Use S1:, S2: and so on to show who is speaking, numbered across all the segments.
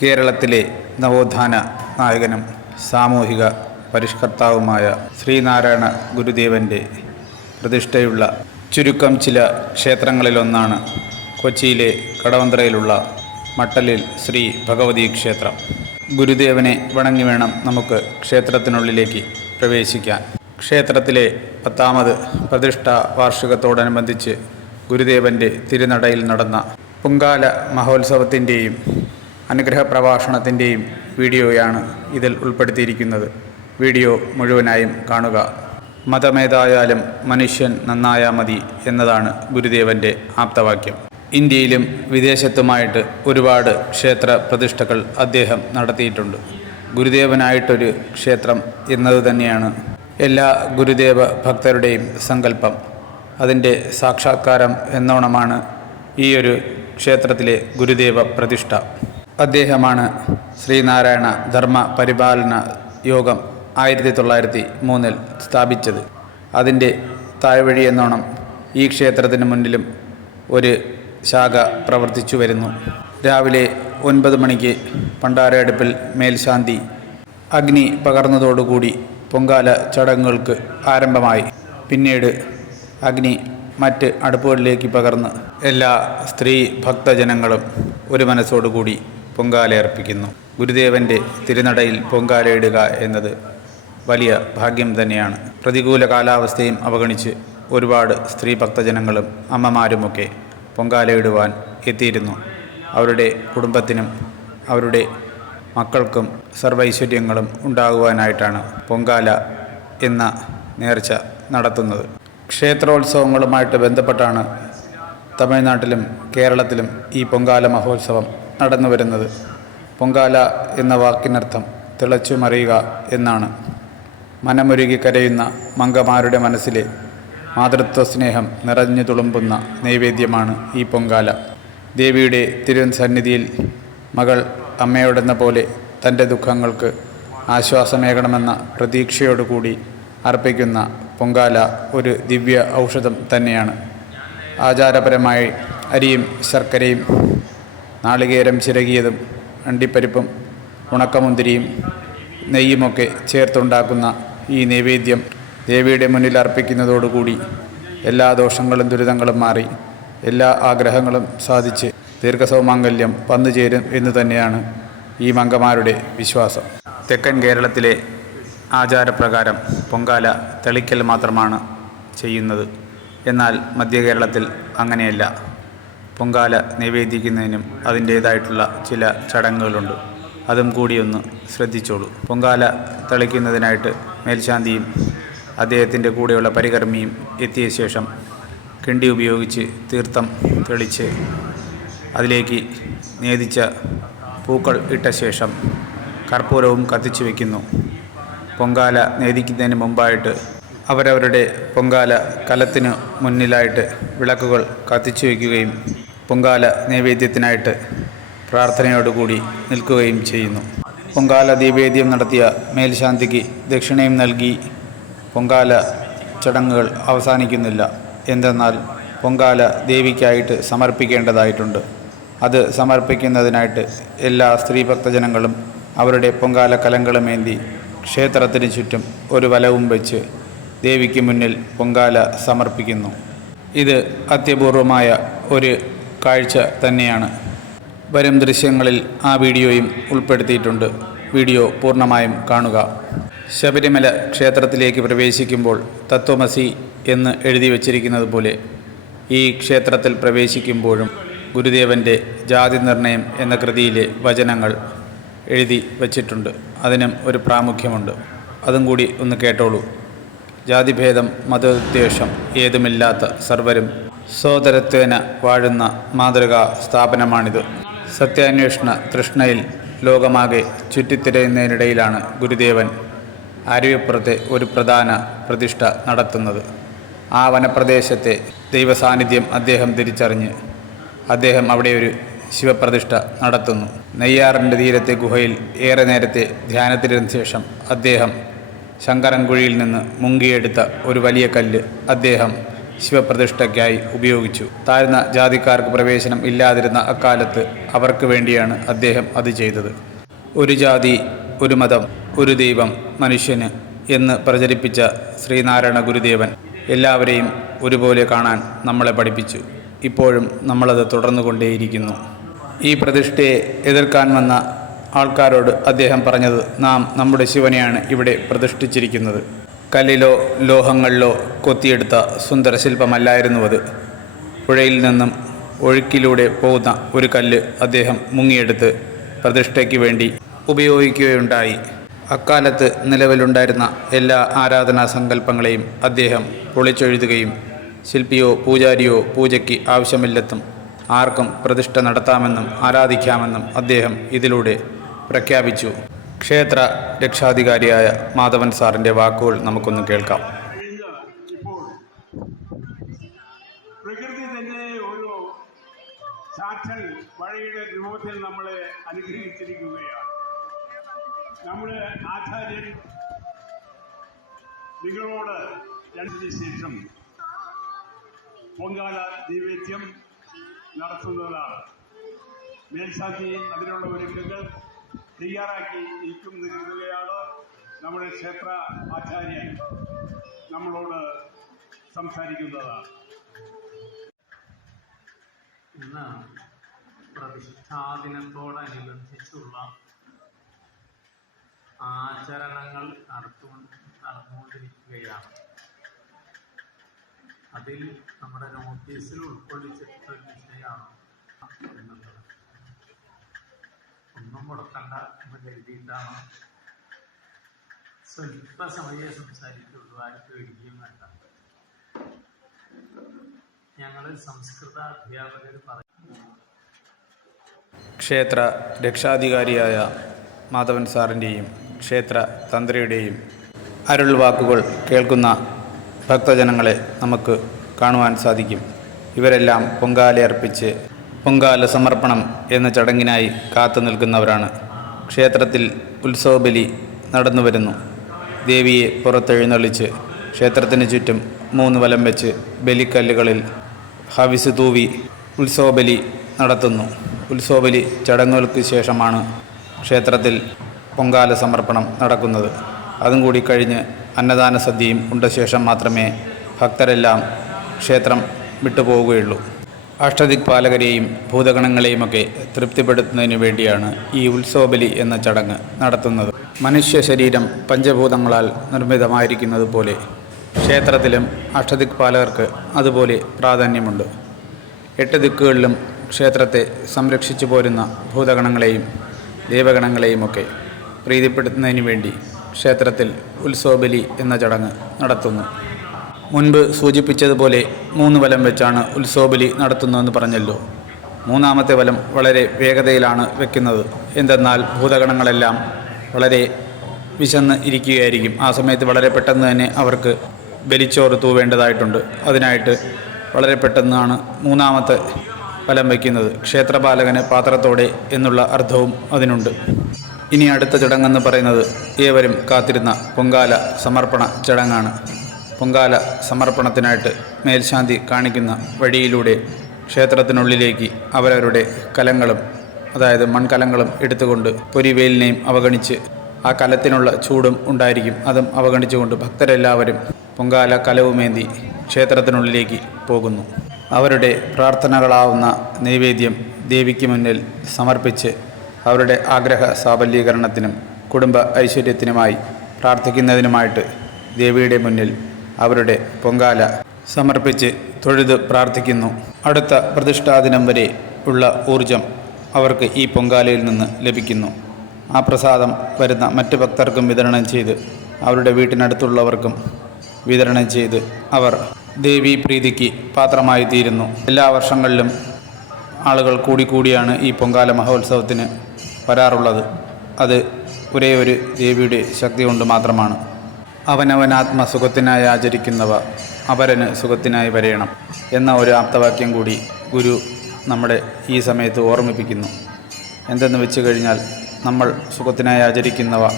S1: കേരളത്തിലെ നവോത്ഥാന നായകനും സാമൂഹിക പരിഷ്കർത്താവുമായ ശ്രീനാരായണ ഗുരുദേവന്റെ പ്രതിഷ്ഠയുള്ള ചുരുക്കം ചില ക്ഷേത്രങ്ങളിലൊന്നാണ് കൊച്ചിയിലെ കടവന്ത്രയിലുള്ള മട്ടലിൽ ശ്രീ ഭഗവതി ക്ഷേത്രം. ഗുരുദേവനെ വണങ്ങി വേണം നമുക്ക് ക്ഷേത്രത്തിനുള്ളിലേക്ക് പ്രവേശിക്കാൻ. ക്ഷേത്രത്തിലെ പത്താമത് പ്രതിഷ്ഠ വാർഷികത്തോടനുബന്ധിച്ച് ഗുരുദേവന്റെ തിരുനടയിൽ നടന്ന പൊങ്കാല മഹോത്സവത്തിന്റെയും അനുഗ്രഹ പ്രഭാഷണത്തിന്റെയും വീഡിയോയാണ് ഇതിൽ ഉൾപ്പെടുത്തിയിരിക്കുന്നത്. വീഡിയോ മുഴുവനായും കാണുക. മതമേതായാലും മനുഷ്യൻ നന്നായാൽ മതി എന്നതാണ് ഗുരുദേവന്റെ ആപ്തവാക്യം. ഇന്ത്യയിലും വിദേശത്തുമായിട്ട് ഒരുപാട് ക്ഷേത്ര പ്രതിഷ്ഠകൾ അദ്ദേഹം നടത്തിയിട്ടുണ്ട്. ഗുരുദേവനായിട്ടൊരു ക്ഷേത്രം എന്നത് തന്നെയാണ് എല്ലാ ഗുരുദേവ ഭക്തരുടെയും സങ്കല്പം. അതിന്റെ സാക്ഷാത്കാരം എന്നോണമാണ് ഈ ഒരു ക്ഷേത്രത്തിലെ ഗുരുദേവ പ്രതിഷ്ഠ. അദ്ദേഹമാണ് ശ്രീനാരായണ ധർമ്മ പരിപാലന യോഗം ആയിരത്തി തൊള്ളായിരത്തി മൂന്നിൽ സ്ഥാപിച്ചത്. അതിന്റെ താഴ്വഴി എന്നോണം ഈ ക്ഷേത്രത്തിന് മുന്നിലും ഒരു ശാഖ പ്രവർത്തിച്ചു വരുന്നു. രാവിലെ ഒൻപത് മണിക്ക് പണ്ടാരടുപ്പിൽ മേൽശാന്തി അഗ്നി പകർന്നതോടുകൂടി പൊങ്കാല ചടങ്ങുകൾക്ക് ആരംഭമായി. പിന്നീട് അഗ്നി മറ്റ് അടുപ്പുകളിലേക്ക് പകർന്ന് എല്ലാ സ്ത്രീ ഭക്തജനങ്ങളും ഒരു മനസ്സോടുകൂടി പൊങ്കാല അർപ്പിക്കുന്നു. ഗുരുദേവന്റെ തിരുനടയിൽ പൊങ്കാലയിടുക എന്നത് വലിയ ഭാഗ്യം തന്നെയാണ്. പ്രതികൂല കാലാവസ്ഥയും അവഗണിച്ച് ഒരുപാട് സ്ത്രീ ഭക്തജനങ്ങളും അമ്മമാരുമൊക്കെ പൊങ്കാലയിടുവാൻ എത്തിയിരുന്നു. അവരുടെ കുടുംബത്തിനും അവരുടെ മക്കൾക്കും സർവൈശ്വര്യങ്ങളും ഉണ്ടാകുവാനായിട്ടാണ് പൊങ്കാല എന്ന നേർച്ച നടത്തുന്നത്. ക്ഷേത്രോത്സവങ്ങളുമായിട്ട് ബന്ധപ്പെട്ടാണ് തമിഴ്നാട്ടിലും കേരളത്തിലും ഈ പൊങ്കാല മഹോത്സവം നടന്നു വരുന്നത് പൊങ്കാല എന്ന വാക്കിനർത്ഥം തിളച്ചു മറിയുക എന്നാണ്. മനമൊരുകി കരയുന്ന മങ്കമാരുടെ മനസ്സിലെ മാതൃത്വ സ്നേഹം നിറഞ്ഞു തുളുമ്പുന്ന നൈവേദ്യമാണ് ഈ പൊങ്കാല. ദേവിയുടെ തിരുസന്നിധിയിൽ മകൾ അമ്മയോടെന്ന പോലെ തന്റെ ദുഃഖങ്ങൾക്ക് ആശ്വാസമേകണമെന്ന പ്രതീക്ഷയോടുകൂടി അർപ്പിക്കുന്ന പൊങ്കാല ഒരു ദിവ്യ ഔഷധം തന്നെയാണ്. ആചാരപരമായി അരിയും ശർക്കരയും നാളികേരം ചിരകിയതും അണ്ടിപ്പരിപ്പും ഉണക്കമുന്തിരിയും നെയ്യുമൊക്കെ ചേർത്തുണ്ടാക്കുന്ന ഈ നൈവേദ്യം ദേവിയുടെ മുന്നിൽ അർപ്പിക്കുന്നതോടുകൂടി എല്ലാ ദോഷങ്ങളും ദുരിതങ്ങളും മാറി എല്ലാ ആഗ്രഹങ്ങളും സാധിച്ച് ദീർഘസൗമാംഗല്യം വന്നുചേരും എന്ന് തന്നെയാണ് ഈ മംഗമാരുടെ വിശ്വാസം. തെക്കൻ കേരളത്തിലെ ആചാരപ്രകാരം പൊങ്കാല തെളിക്കൽ മാത്രമാണ് ചെയ്യുന്നത്. എന്നാൽ മധ്യ കേരളത്തിൽ അങ്ങനെയല്ല. പൊങ്കാല നിവേദിക്കുന്നതിനും അതിന്റേതായിട്ടുള്ള ചില ചടങ്ങുകളുണ്ട്. അതും കൂടി ഒന്ന് ശ്രദ്ധിച്ചോളൂ. പൊങ്കാല തളിക്കുന്നതിനായിട്ട് മേൽശാന്തിയും അദ്ദേഹത്തിന്റെ കൂടെയുള്ള പരികർമ്മിയും എത്തിയ ശേഷം കിണ്ടി ഉപയോഗിച്ച് തീർത്ഥം തെളിച്ച് അതിലേക്ക് നേതിച്ച പൂക്കൾ ഇട്ട ശേഷം കർപ്പൂരവും കത്തിച്ചു വയ്ക്കുന്നു പൊങ്കാല നേദിക്കുന്നതിന് മുമ്പായിട്ട് അവരവരുടെ പൊങ്കാല കലത്തിന് മുന്നിലായിട്ട് വിളക്കുകൾ കത്തിച്ചു വയ്ക്കുകയും പൊങ്കാല നൈവേദ്യത്തിനായിട്ട് പ്രാർത്ഥനയോടുകൂടി നിൽക്കുകയും ചെയ്യുന്നു. പൊങ്കാല ദീപേദ്യം നടത്തിയ മേൽശാന്തിക്ക് ദക്ഷിണയും നൽകി പൊങ്കാല ചടങ്ങുകൾ അവസാനിക്കുന്നില്ല. എന്തെന്നാൽ പൊങ്കാല ദേവിക്കായിട്ട് സമർപ്പിക്കേണ്ടതായിട്ടുണ്ട്. അത് സമർപ്പിക്കുന്നതിനായിട്ട് എല്ലാ സ്ത്രീ ഭക്തജനങ്ങളും അവരുടെ പൊങ്കാല കലങ്ങളുമേന്തി ക്ഷേത്രത്തിന് ചുറ്റും ഒരു വലവും വെച്ച് ദേവിക്ക് മുന്നിൽ പൊങ്കാല സമർപ്പിക്കുന്നു. ഇത് അത്യപൂർവമായ ഒരു കാഴ്ച തന്നെയാണ്. വരും ദൃശ്യങ്ങളിൽ ആ വീഡിയോയും ഉൾപ്പെടുത്തിയിട്ടുണ്ട്. വീഡിയോ പൂർണമായും കാണുക. ശബരിമല ക്ഷേത്രത്തിലേക്ക് പ്രവേശിക്കുമ്പോൾ തത്വമസി എന്ന് എഴുതി വച്ചിരിക്കുന്നത് പോലെ ഈ ക്ഷേത്രത്തിൽ പ്രവേശിക്കുമ്പോഴും ഗുരുദേവന്റെ ജാതി നിർണയം എന്ന കൃതിയിലെ വചനങ്ങൾ എഴുതി വച്ചിട്ടുണ്ട്. അതിനും ഒരു പ്രാമുഖ്യമുണ്ട്. അതും കൂടി ഒന്ന് കേട്ടോളൂ. ജാതിഭേദം മതദ്വേഷം ഏതുമില്ലാത്ത സർവരും സോദരത്വേന വാഴുന്ന മാതൃകാ സ്ഥാപനമാണിത് സത്യാന്വേഷണ തൃഷ്ണയിൽ ലോകമാകെ ചുറ്റിത്തിരയുന്നതിനിടയിലാണ് ഗുരുദേവൻ അരുവിപ്പുറത്തെ ഒരു പ്രധാന പ്രതിഷ്ഠ നടത്തുന്നത്. ആ വനപ്രദേശത്തെ ദൈവസാന്നിധ്യം അദ്ദേഹം തിരിച്ചറിഞ്ഞ് അദ്ദേഹം അവിടെ ഒരു ശിവപ്രതിഷ്ഠ നടത്തുന്നു. നെയ്യാറിന്റെ തീരത്തെ ഗുഹയിൽ ഏറെ നേരത്തെ ധ്യാനത്തിലിരുന്ന ശേഷം അദ്ദേഹം ശങ്കരൻകുഴിയിൽ നിന്ന് മുങ്ങിയെടുത്ത ഒരു വലിയ കല്ല് അദ്ദേഹം ശിവപ്രതിഷ്ഠയ്ക്കായി ഉപയോഗിച്ചു. താഴ്ന്ന ജാതിക്കാർക്ക് പ്രവേശനം ഇല്ലാതിരുന്ന അക്കാലത്ത് അവർക്ക് വേണ്ടിയാണ് അദ്ദേഹം അത് ചെയ്തത്. ഒരു ജാതി ഒരു മതം ഒരു ദൈവം മനുഷ്യന് എന്ന് പ്രചരിപ്പിച്ച ശ്രീനാരായണ ഗുരുദേവൻ എല്ലാവരെയും ഒരുപോലെ കാണാൻ നമ്മളെ പഠിപ്പിച്ചു. ഇപ്പോഴും നമ്മളത് തുടർന്നുകൊണ്ടേയിരിക്കുന്നു. ഈ പ്രതിഷ്ഠയെ എതിർക്കാൻ വന്ന ആൾക്കാരോട് അദ്ദേഹം പറഞ്ഞത് നാം നമ്മുടെ ശിവനെയാണ് ഇവിടെ പ്രതിഷ്ഠിച്ചിരിക്കുന്നത്. കല്ലിലോ ലോഹങ്ങളിലോ കൊത്തിയെടുത്ത സുന്ദര ശില്പമല്ലായിരുന്നു അത്. പുഴയിൽ നിന്നും ഒഴുക്കിലൂടെ പോകുന്ന ഒരു കല്ല് അദ്ദേഹം മുങ്ങിയെടുത്ത് പ്രതിഷ്ഠയ്ക്ക് വേണ്ടി ഉപയോഗിക്കുകയുണ്ടായി. അക്കാലത്ത് നിലവിലുണ്ടായിരുന്ന എല്ലാ ആരാധനാ സങ്കല്പങ്ങളെയും അദ്ദേഹം പൊളിച്ചെഴുതുകയും ശില്പിയോ പൂജാരിയോ പൂജയ്ക്ക് ആവശ്യമില്ലെന്നും ആർക്കും പ്രതിഷ്ഠ നടത്താമെന്നും ആരാധിക്കാമെന്നും അദ്ദേഹം ഇതിലൂടെ പ്രഖ്യാപിച്ചു. ക്ഷേത്ര രക്ഷാധികാരിയായ മാധവൻ സാറിന്റെ വാക്കുകൾ നമുക്കൊന്ന് കേൾക്കാം.
S2: രൂപത്തിൽ നമ്മളെ അനുഗ്രഹിച്ചിരിക്കുകയാണ്. നമ്മുടെ ആചാര്യൻ നിങ്ങളോട് രണ്ടിന് ശേഷം പൊങ്കാല ദൈവേദ്യം നടത്തുന്നതാണ്. മേൽശാന്തി അതിനുള്ള ഒരുക്കങ്ങൾ തയ്യാറാക്കി ഇരിക്കും നിൽക്കുകയാണ് നമ്മുടെ ക്ഷേത്ര ആചാര്യൻ നമ്മളോട് സംസാരിക്കുന്നതാണ്.
S3: ഇന്ന് പ്രതിഷ്ഠാദിനത്തോടനുബന്ധിച്ചുള്ള ആചരണങ്ങൾ നടത്തു നടന്നുകൊണ്ടിരിക്കുകയാണ്. അതിൽ നമ്മുടെ നോട്ടീസിൽ ഉൾക്കൊള്ളിച്ചിട്ടുള്ള ഒരു വിഷയമാണ് ഒന്നും മുടക്കണ്ട എന്ന് കരുതിയിട്ടാണ്. സ്വല്പസമയം സംസാരിക്കുള്ളൂ. ആരും പേടിക്കുകയും വേണ്ട. ഞങ്ങൾ സംസ്കൃത അധ്യാപകർ പറയുന്നു
S1: ക്ഷേത്ര രക്ഷാധികാരിയായ മാധവൻ സാറിന്റെയും ക്ഷേത്ര തന്ത്രിയുടെയും അരുൾ വാക്കുകൾ കേൾക്കുന്ന ഭക്തജനങ്ങളെ നമുക്ക് കാണുവാൻ സാധിക്കും. ഇവരെല്ലാം പൊങ്കാല അർപ്പിച്ച് പൊങ്കാല സമർപ്പണം എന്ന ചടങ്ങിനായി കാത്തു നിൽക്കുന്നവരാണ്. ക്ഷേത്രത്തിൽ ഉത്സവബലി നടന്നു വരുന്നു. ദേവിയെ പുറത്തെഴുന്നള്ളിച്ച് ക്ഷേത്രത്തിന് ചുറ്റും മൂന്ന് വലം വെച്ച് ബലിക്കല്ലുകളിൽ ഹവിസ് തൂവി ഉത്സവബലി നടത്തുന്നു. ഉത്സവബലി ചടങ്ങുകൾക്ക് ശേഷമാണ് ക്ഷേത്രത്തിൽ പൊങ്കാല സമർപ്പണം നടക്കുന്നത്. അതും കൂടി കഴിഞ്ഞ് അന്നദാന സദ്യയും ഉണ്ട ശേഷം മാത്രമേ ഭക്തരെല്ലാം ക്ഷേത്രം വിട്ടുപോവുകയുള്ളൂ. അഷ്ടദിക്പാലകരെയും ഭൂതഗണങ്ങളെയുമൊക്കെ തൃപ്തിപ്പെടുത്തുന്നതിന് വേണ്ടിയാണ് ഈ ഉത്സവബലി എന്ന ചടങ്ങ് നടത്തുന്നത്. മനുഷ്യ ശരീരം പഞ്ചഭൂതങ്ങളാൽ നിർമ്മിതമായിരിക്കുന്നത് പോലെ ക്ഷേത്രത്തിലും അഷ്ടദിക്പാലകർക്ക് അതുപോലെ പ്രാധാന്യമുണ്ട്. എട്ട് ദിക്കുകളിലും ക്ഷേത്രത്തെ സംരക്ഷിച്ചു പോരുന്ന ഭൂതഗണങ്ങളെയും ദേവഗണങ്ങളെയുമൊക്കെ പ്രീതിപ്പെടുത്തുന്നതിന് വേണ്ടി ക്ഷേത്രത്തിൽ ഉത്സവബലി എന്ന ചടങ്ങ് നടത്തുന്നു. മുൻപ് സൂചിപ്പിച്ചതുപോലെ മൂന്ന് വലം വെച്ചാണ് ഉത്സവബലി നടത്തുന്നതെന്ന് പറഞ്ഞല്ലോ. മൂന്നാമത്തെ വലം വളരെ വേഗതയിലാണ് വെക്കുന്നത്. എന്തെന്നാൽ ഭൂതഗണങ്ങളെല്ലാം വളരെ വിശന്ന് ഇരിക്കുകയായിരിക്കും. ആ സമയത്ത് വളരെ പെട്ടെന്ന് തന്നെ അവർക്ക് ബലിച്ചോറ് തൂവേണ്ടതായിട്ടുണ്ട്. അതിനായിട്ട് വളരെ പെട്ടെന്നാണ് മൂന്നാമത്തെ ഫലം വയ്ക്കുന്നത് ക്ഷേത്രപാലകന് പാത്രത്തോടെ എന്നുള്ള അർത്ഥവും അതിനുണ്ട്. ഇനി അടുത്ത ചടങ്ങെന്ന് പറയുന്നത് ഏവരും കാത്തിരുന്ന പൊങ്കാല സമർപ്പണ ചടങ്ങാണ്. പൊങ്കാല സമർപ്പണത്തിനായിട്ട് മേൽശാന്തി കാണിക്കുന്ന വഴിയിലൂടെ ക്ഷേത്രത്തിനുള്ളിലേക്ക് അവരവരുടെ കലങ്ങളും അതായത് മൺകലങ്ങളും എടുത്തുകൊണ്ട് പൊരിവേലിനെയും അവഗണിച്ച് ആ കലത്തിനുള്ള ചൂടും ഉണ്ടായിരിക്കും. അതും അവഗണിച്ചുകൊണ്ട് ഭക്തരെല്ലാവരും പൊങ്കാല കലവുമേന്തി ക്ഷേത്രത്തിനുള്ളിലേക്ക് പോകുന്നു. അവരുടെ പ്രാർത്ഥനകളാവുന്ന നൈവേദ്യം ദേവിക്ക് മുന്നിൽ സമർപ്പിച്ച് അവരുടെ ആഗ്രഹ സാഫല്യീകരണത്തിനും കുടുംബ ഐശ്വര്യത്തിനുമായി പ്രാർത്ഥിക്കുന്നതിനുമായിട്ട് ദേവിയുടെ മുന്നിൽ അവരുടെ പൊങ്കാല സമർപ്പിച്ച് തൊഴുത് പ്രാർത്ഥിക്കുന്നു. അടുത്ത പ്രതിഷ്ഠാദിനം വരെ ഉള്ള ഊർജം അവർക്ക് ഈ പൊങ്കാലയിൽ നിന്ന് ലഭിക്കുന്നു. ആ പ്രസാദം വരുന്ന മറ്റ് ഭക്തർക്കും വിതരണം ചെയ്ത് അവരുടെ വീട്ടിനടുത്തുള്ളവർക്കും വിതരണം ചെയ്ത് അവർ ദേവീ പ്രീതിക്ക് പാത്രമായി തീരുന്നു. എല്ലാ വർഷങ്ങളിലും ആളുകൾ കൂടിക്കൂടിയാണ് ഈ പൊങ്കാല മഹോത്സവത്തിന് വരാറുള്ളത്. അത് ഒരേ ഒരു ദേവിയുടെ ശക്തി കൊണ്ട് മാത്രമാണ്. അവനവനാത്മ ആത്മസുഖത്തിനായി ആചരിക്കുന്നവ അപരന് സുഖത്തിനായി വരയണം എന്ന ഒരു ആപ്തവാക്യം കൂടി ഗുരു നമ്മുടെ ഈ സമയത്ത് ഓർമ്മിപ്പിക്കുന്നു. എന്തെന്ന് വെച്ച് കഴിഞ്ഞാൽ നമ്മൾ സുഖത്തിനായി ആചരിക്കുന്നവ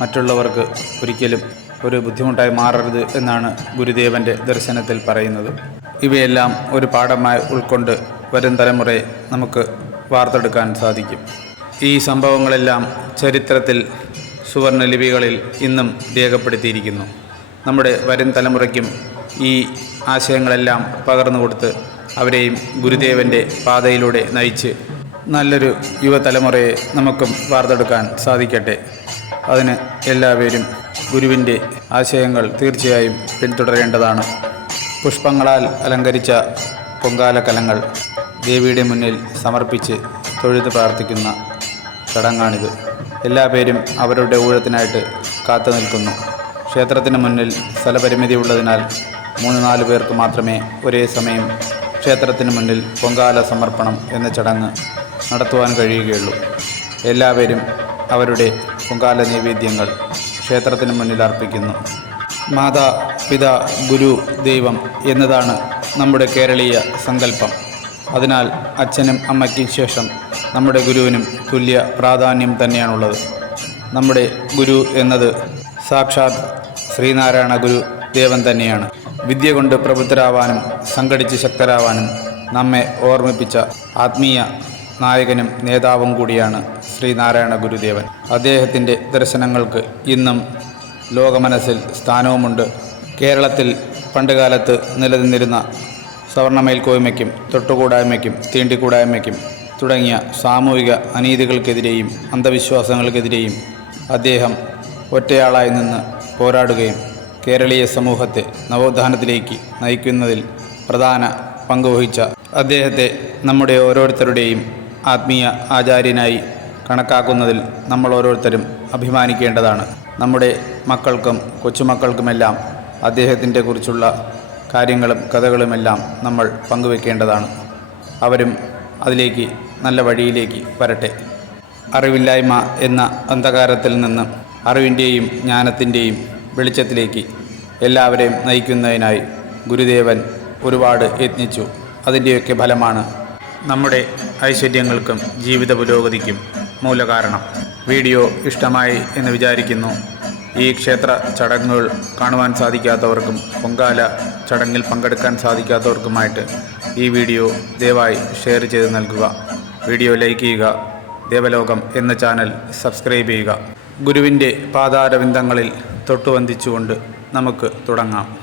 S1: മറ്റുള്ളവർക്ക് ഒരിക്കലും ഒരു ബുദ്ധിമുട്ടായി മാറരുത് എന്നാണ് ഗുരുദേവന്റെ ദർശനത്തിൽ പറയുന്നത്. ഇവയെല്ലാം ഒരു പാഠമായി ഉൾക്കൊണ്ട് വരും തലമുറയെ നമുക്ക് വാർത്തെടുക്കാൻ സാധിക്കും. ഈ സംഭവങ്ങളെല്ലാം ചരിത്രത്തിൽ സുവർണ ലിപികളിൽ ഇന്നും രേഖപ്പെടുത്തിയിരിക്കുന്നു. നമ്മുടെ വരും തലമുറയ്ക്കും ഈ ആശയങ്ങളെല്ലാം പകർന്നു കൊടുത്ത് അവരെയും ഗുരുദേവന്റെ പാതയിലൂടെ നയിച്ച് നല്ലൊരു യുവതലമുറയെ നമുക്കും വാർത്തെടുക്കാൻ സാധിക്കട്ടെ. അതിന് എല്ലാവരും ഗുരുവിന്റെ ആശയങ്ങൾ തീർച്ചയായും പിന്തുടരേണ്ടതാണ്. പുഷ്പങ്ങളാൽ അലങ്കരിച്ച പൊങ്കാലക്കലങ്ങൾ ദേവിയുടെ മുന്നിൽ സമർപ്പിച്ച് തൊഴുത് പ്രാർത്ഥിക്കുന്ന ചടങ്ങാണിത്. എല്ലാ പേരും അവരുടെ ഊഴത്തിനായിട്ട് കാത്തു നിൽക്കുന്നു. ക്ഷേത്രത്തിന് മുന്നിൽ സ്ഥലപരിമിതി ഉള്ളതിനാൽ മൂന്ന് നാല് പേർക്ക് മാത്രമേ ഒരേ സമയം ക്ഷേത്രത്തിന് മുന്നിൽ പൊങ്കാല സമർപ്പണം എന്ന ചടങ്ങ് നടത്തുവാൻ കഴിയുകയുള്ളൂ. എല്ലാവരും അവരുടെ പൊങ്കാല നൈവേദ്യങ്ങൾ ക്ഷേത്രത്തിന് മുന്നിൽ അർപ്പിക്കുന്നു. മാതാ പിതാ ഗുരു ദൈവം എന്നതാണ് നമ്മുടെ കേരളീയ സങ്കല്പം. അതിനാൽ അച്ഛനും അമ്മയ്ക്കും ശേഷം നമ്മുടെ ഗുരുവിനും തുല്യ പ്രാധാന്യം തന്നെയാണുള്ളത്. നമ്മുടെ ഗുരു എന്നത് സാക്ഷാത് ശ്രീനാരായണ ഗുരു ദേവൻ തന്നെയാണ്. വിദ്യ കൊണ്ട് പ്രബുദ്ധരാവാനും സംഘടിച്ച് ശക്തരാവാനും നമ്മെ ഓർമ്മിപ്പിച്ച ആത്മീയ നായകനും നേതാവും കൂടിയാണ് ശ്രീനാരായണ ഗുരുദേവൻ. അദ്ദേഹത്തിന്റെ ദർശനങ്ങൾക്ക് ഇന്നും ലോകമനസ്സിൽ സ്ഥാനവുമുണ്ട്. കേരളത്തിൽ പണ്ടുകാലത്ത് നിലനിന്നിരുന്ന സവർണമേൽക്കോയ്മയ്ക്കും തൊട്ടുകൂടായ്മയ്ക്കും തീണ്ടിക്കൂടായ്മയ്ക്കും തുടങ്ങിയ സാമൂഹിക അനീതികൾക്കെതിരെയും അന്ധവിശ്വാസങ്ങൾക്കെതിരെയും അദ്ദേഹം ഒറ്റയാളായി നിന്ന് പോരാടുകയും കേരളീയ സമൂഹത്തെ നവോത്ഥാനത്തിലേക്ക് നയിക്കുന്നതിൽ പ്രധാന പങ്കുവഹിച്ച അദ്ദേഹത്തെ നമ്മുടെ ഓരോരുത്തരുടെയും ആത്മീയ ആചാര്യനായി കണക്കാക്കുന്നതിൽ നമ്മൾ ഓരോരുത്തരും അഭിമാനിക്കേണ്ടതാണ്. നമ്മുടെ മക്കൾക്കും കൊച്ചുമക്കൾക്കുമെല്ലാം അദ്ദേഹത്തിന്റെ കുറിച്ചുള്ള കാര്യങ്ങളും കഥകളുമെല്ലാം നമ്മൾ പങ്കുവെക്കേണ്ടതാണ്. അവരും അതിലേക്ക് നല്ല വഴിയിലേക്ക് വരട്ടെ. അറിവില്ലായ്മ എന്ന അന്ധകാരത്തിൽ നിന്ന് അറിവിന്റെയും ജ്ഞാനത്തിന്റെയും വെളിച്ചത്തിലേക്ക് എല്ലാവരെയും നയിക്കുന്നതിനായി ഗുരുദേവൻ ഒരുപാട് യത്നിച്ചു. അതിന്റെയൊക്കെ ഫലമാണ് നമ്മുടെ ഐശ്വര്യങ്ങൾക്കും ജീവിത പുരോഗതിക്കും മൂലകാരണം. വീഡിയോ ഇഷ്ടമായി എന്ന് വിചാരിക്കുന്നു. ഈ ക്ഷേത്ര ചടങ്ങുകൾ കാണുവാൻ സാധിക്കാത്തവർക്കും പൊങ്കാല ചടങ്ങിൽ പങ്കെടുക്കാൻ സാധിക്കാത്തവർക്കുമായിട്ട് ഈ വീഡിയോ ദയവായി ഷെയർ ചെയ്ത് നൽകുക. വീഡിയോ ലൈക്ക് ചെയ്യുക ദേവലോകം എന്ന ചാനൽ സബ്സ്ക്രൈബ് ചെയ്യുക. ഗുരുവിന്റെ പാതാരവിന്ദങ്ങളിൽ തൊട്ടുവന്ദിച്ചുകൊണ്ട് നമുക്ക് തുടങ്ങാം.